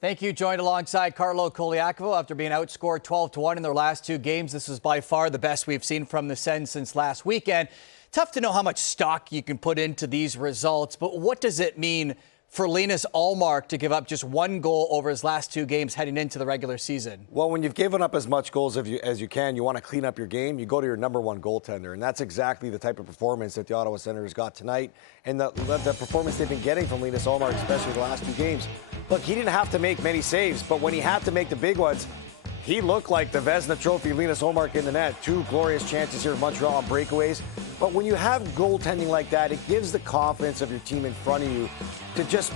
Thank you. Joined alongside Carlo Colaiacovo after being outscored 12-1 in their last two games. This is by far the best we've seen from the Sens since last weekend. Tough to know how much stock you can put into these results, but what does it mean for Linus Ullmark to give up just one goal over his last two games heading into the regular season? Well, when you've given up as much goals as you can, you want to clean up your game, you go to your number one goaltender. And that's exactly the type of performance that the Ottawa Senators got tonight. And the performance they've been getting from Linus Ullmark, especially the last two games. Look, he didn't have to make many saves, but when he had to make the big ones, he looked like the Vezina Trophy Linus Ullmark in the net. Two glorious chances here in Montreal on breakaways. But when you have goaltending like that, it gives the confidence of your team in front of you to just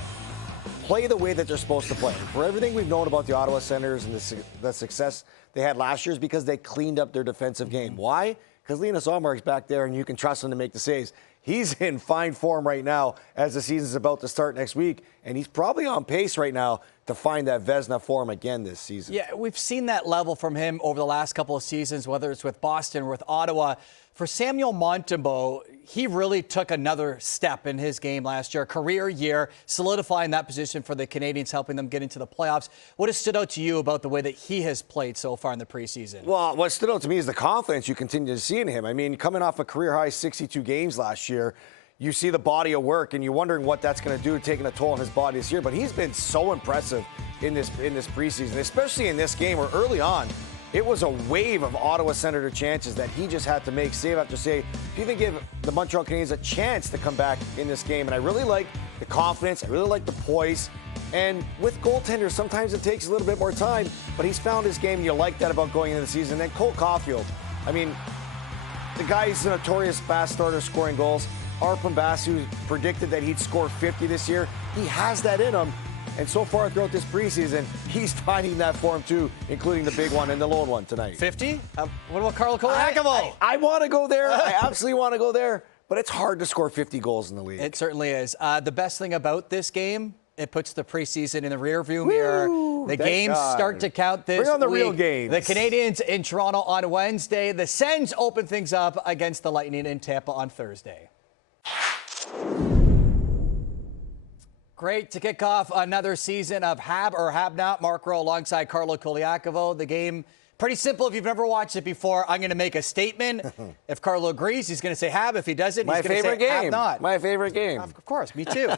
play the way that they're supposed to play. For everything we've known about the Ottawa Senators and the success they had last year is because they cleaned up their defensive game. Why? Because Linus Ullmark's back there and you can trust him to make the saves. He's in fine form right now as the season's about to start next week, and he's probably on pace right now to find that Vezina form again this season. Yeah, we've seen that level from him over the last couple of seasons, whether it's with Boston or with Ottawa. For Samuel Montembeault, he really took another step in his game last year, career year, solidifying that position for the Canadiens, helping them get into the playoffs. What has stood out to you about the way that he has played so far in the preseason? Well, what stood out to me is the confidence you continue to see in him. I mean, coming off a career-high 62 games last year, you see the body of work, and you're wondering what that's going to do, taking a toll on his body this year. But he's been so impressive in this preseason, especially in this game where early on, it was a wave of Ottawa Senator chances that he just had to make save after save to even give the Montreal Canadiens a chance to come back in this game. And I really like the confidence. I really like the poise. And with goaltenders, sometimes it takes a little bit more time, but he's found his game, and you like that about going into the season. And then Cole Caulfield, I mean, the guy is a notorious fast starter scoring goals. Arpon Basu predicted that he'd score 50 this year. He has that in him. And so far throughout this preseason, he's finding that form too, including the big one and the lone one tonight. 50? What about Carlo Colaiacovo? I want to go there. I absolutely want to go there. But it's hard to score 50 goals in the league. It certainly is. The best thing about this game, it puts the preseason in the rearview mirror. The games start to count this week. Bring on the real games. The Canadiens in Toronto on Wednesday. The Sens open things up against the Lightning in Tampa on Thursday. Great to kick off another season of Have or Have Not. Mark Rowe alongside Carlo Colaiacovo. The game, pretty simple if you've never watched it before. I'm going to make a statement. If Carlo agrees, he's going to say have. If he doesn't, he's going to say have not. My favorite game. Of course, me too.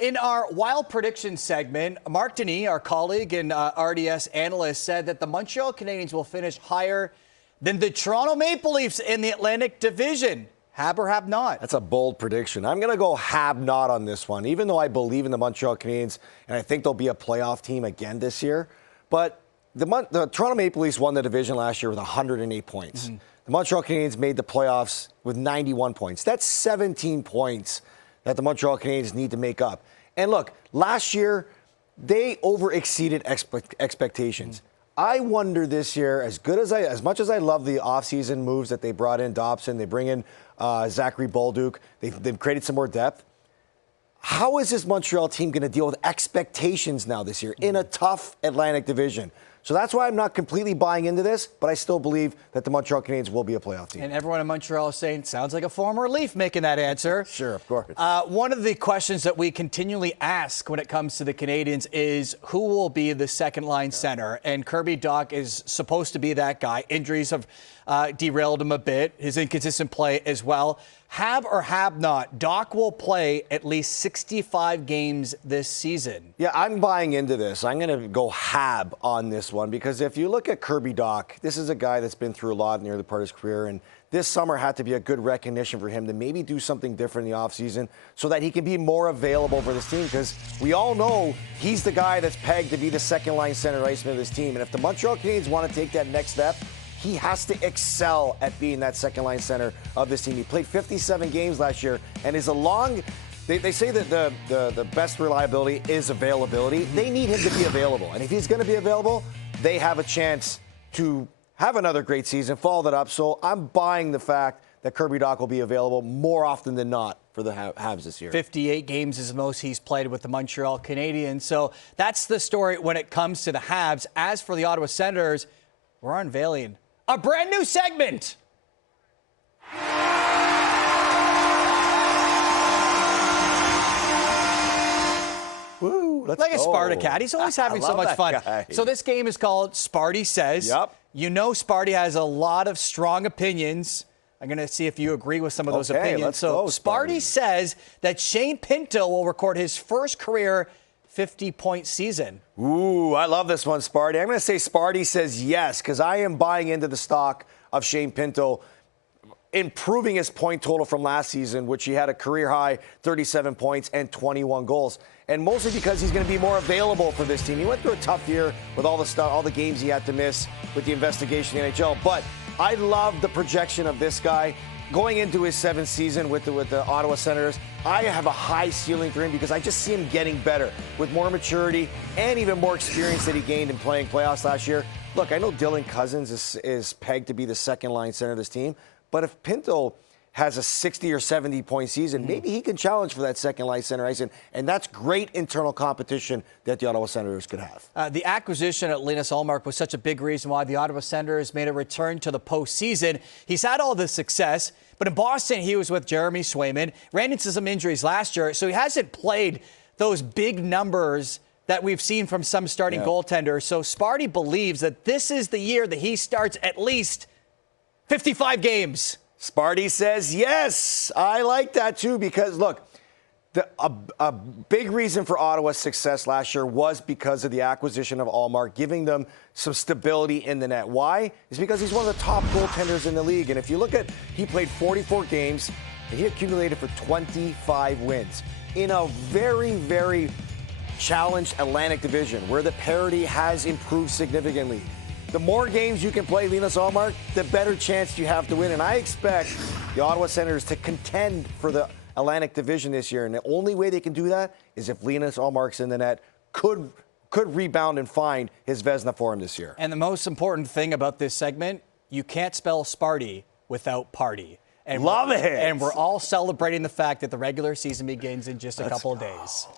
In our wild prediction segment, Mark Denis, our colleague and RDS analyst, said that the Montreal Canadiens will finish higher than the Toronto Maple Leafs in the Atlantic Division. Have or have not? That's a bold prediction. I'm going to go have not on this one, even though I believe in the Montreal Canadiens, and I think they'll be a playoff team again this year. But the Toronto Maple Leafs won the division last year with 108 points. Mm-hmm. The Montreal Canadiens made the playoffs with 91 points. That's 17 points that the Montreal Canadiens need to make up. And look, last year, they over-exceeded expectations. Mm-hmm. I wonder this year, as much as I love the offseason moves that they brought in Dobson, they bring in Zachary Bolduc, they've created some more depth. How is this Montreal team going to deal with expectations now this year in a tough Atlantic division? So that's why I'm not completely buying into this, but I still believe that the Montreal Canadiens will be a playoff team. And everyone in Montreal is saying, sounds like a former Leaf making that answer. Sure, of course. One of the questions that we continually ask when it comes to the Canadiens is who will be the second-line center? And Kirby Dach is supposed to be that guy. Injuries have derailed him a bit, his inconsistent play as well. Have or have not, Dach will play at least 65 games this season. Yeah, I'm buying into this. I'm going to go have on this one because if you look at Kirby Dach, this is a guy that's been through a lot in the early part of his career, and this summer had to be a good recognition for him to maybe do something different in the offseason so that he can be more available for this team because we all know he's the guy that's pegged to be the second-line center iceman of this team. And if the Montreal Canadiens want to take that next step, he has to excel at being that second-line center of this team. He played 57 games last year and is a long... They say that the best reliability is availability. They need him to be available. And if he's going to be available, they have a chance to have another great season, follow that up. So I'm buying the fact that Kirby Dach will be available more often than not for the Habs this year. 58 games is the most he's played with the Montreal Canadiens. So that's the story when it comes to the Habs. As for the Ottawa Senators, we're unveiling a brand new segment. Woo! let's like a go. Sparta cat. He's always having so love much that fun. guy. So this game is called Sparty Says. Yep. You know Sparty has a lot of strong opinions. I'm going to see if you agree with some of those opinions. Let's so go, Sparty says that Shane Pinto will record his first career 50-point season. Ooh, I love this one, Sparty. I'm going to say Sparty says yes, because I am buying into the stock of Shane Pinto improving his point total from last season, which he had a career-high 37 points and 21 goals. And mostly because he's going to be more available for this team. He went through a tough year with all the games he had to miss with the investigation in the NHL. But I love the projection of this guy going into his 7th season with the Ottawa Senators. I have a high ceiling for him because I just see him getting better with more maturity and even more experience that he gained in playing playoffs last year. Look, I know Dylan Cousins is pegged to be the second-line center of this team, but if Pinto has a 60 or 70 point season, maybe he can challenge for that second-line center ice, and that's great internal competition that the Ottawa Senators could have. The acquisition of Linus Ullmark was such a big reason why the Ottawa Senators made a return to the postseason. He's had all this success, but in Boston, he was with Jeremy Swayman, ran into some injuries last year, so he hasn't played those big numbers that we've seen from some starting goaltenders. So Sparty believes that this is the year that he starts at least 55 games. Sparty says yes. I like that too because, look, a big reason for Ottawa's success last year was because of the acquisition of Ullmark, giving them some stability in the net. Why? It's because he's one of the top goaltenders in the league. And if you look at, he played 44 games, and he accumulated for 25 wins in a very, very challenged Atlantic Division where the parity has improved significantly. The more games you can play Linus Ullmark, the better chance you have to win. And I expect the Ottawa Senators to contend for the Atlantic Division this year. And the only way they can do that is if Linus Ullmark's in the net, could rebound and find his Vezina for him this year. And the most important thing about this segment, you can't spell Sparty without party. And love it. And we're all celebrating the fact that the regular season begins in just a couple of days.